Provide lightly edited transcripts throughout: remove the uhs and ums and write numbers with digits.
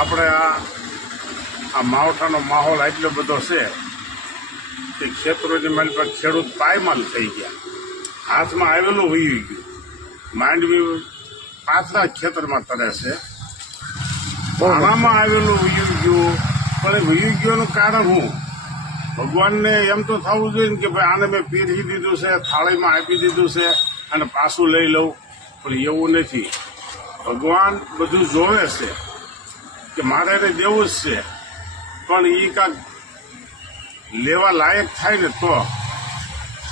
આપણે આ માવઠાનો માહોલ એટલો બધો છે કે ખેતરોની મારી પર ખેડૂત પાયમાલ થઈ ગયા, હાથમાં આવેલું વહી ગયું, માંડવી પાછલા ખેતરમાં તરે છે, પાણામાં આવેલું વહી ગયું. પણ એ વહી ગયોનું કારણ શું? ભગવાનને એમ તો થવું જોઈએ ને કે ભાઈ આને મેં પીરસી દીધું છે, થાળીમાં આપી દીધું છે અને પાછું લઈ લઉં, પણ એવું નથી. ભગવાન બધું જોવે છે કે મારે એને દેવું જ છે, પણ એ કાંક લેવા લાયક થાય ને તો.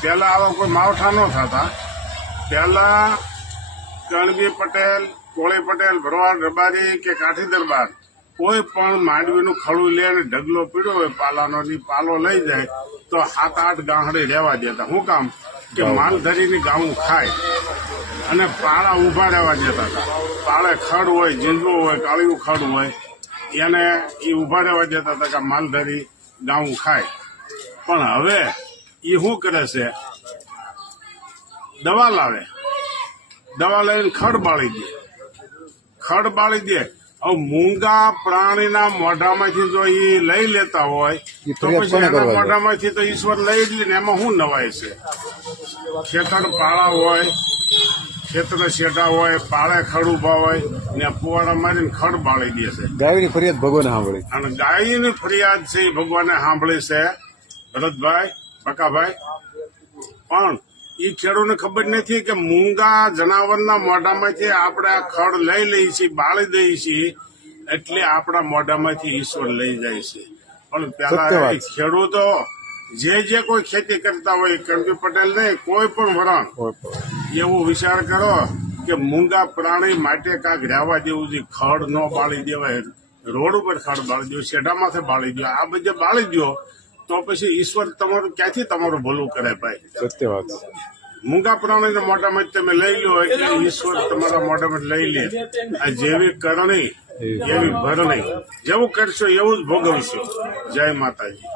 પહેલાં આવા કોઈ માવઠા ન થતા. પહેલાં કણબી પટેલ, કોળી પટેલ, ભરવાડ, રબારી કે કાઠી દરબાર કોઈ પણ માંડવીનું ખડું લે અને ઢગલો પીડ્યો હોય પાલાનો, પાલો લઈ જાય તો 7-8 ગાંહડે રહેવા દેતા. શું કામ? કે માલધારીની ગાઉં ખાય અને પાળા ઊભા રહેવા દેતા હતા. પાળે ખડ હોય, ઝીંઝવો હોય, કાળિયું ખડ હોય, એને એ ઊભા રહેવા દેતા હતા કે માલધારી ગાઉં ખાય. પણ હવે એ શું કરે છે? દવા લાવે, દવા લઈને ખડ બાળી દે, ખડ બાળી દે. હવે મૂંગા પ્રાણીના મોઢામાંથી જો એ લઈ લેતા હોય તો પછી એના મોઢામાંથી તો ઈશ્વર લઈ જ લે ને. એમાં શું નવાય છે? ખેતર પાળા હોય, ખેતર શેઢા હોય, પાળે ખડ ઉભા હોય ને પુવાડા મારીને ખડ બાળી દે છે. ગાયની ફરિયાદ ભગવાને સાંભળી, અને ગાયની ફરિયાદ છે એ ભગવાને સાંભળી છે, ભરતભાઈ, બકાભાઈ. પણ એ ખેડૂતને ખબર નથી કે મૂંગા જનાવરના મોઢામાંથી આપણે આ ખડ લઈ લઈએ છીએ, બાળી દઈએ છીએ, એટલે આપણા મોઢામાંથી ઈશ્વર લઈ જાય છે. પણ પેલા ખેડૂતો જે કોઈ ખેતી કરતા હોય, કણબી પટેલ નહીં, કોઈ પણ વરણ, એવું વિચાર કરો કે મૂંગા પ્રાણી માટે કાંઈક રહેવા દેવું છે. ખડ ન બાળી દેવાય, રોડ ઉપર ખડ બાળી દો, શેઢામાંથી બાળી દો, આ બધે બાળી દો તો પછી ઈશ્વર તમારું ક્યાંથી તમારું ભલું કરે ભાઈ? સત્ય વાત. મૂંગા પ્રાણીના મોઢામાં તમે લઈ લો એટલે ઈશ્વર તમારા મોઢામાં લઈ લે. આ જેવી કરણી એવી ભરણી, જેવું કરશો એવું જ ભોગવશો. જય માતાજી.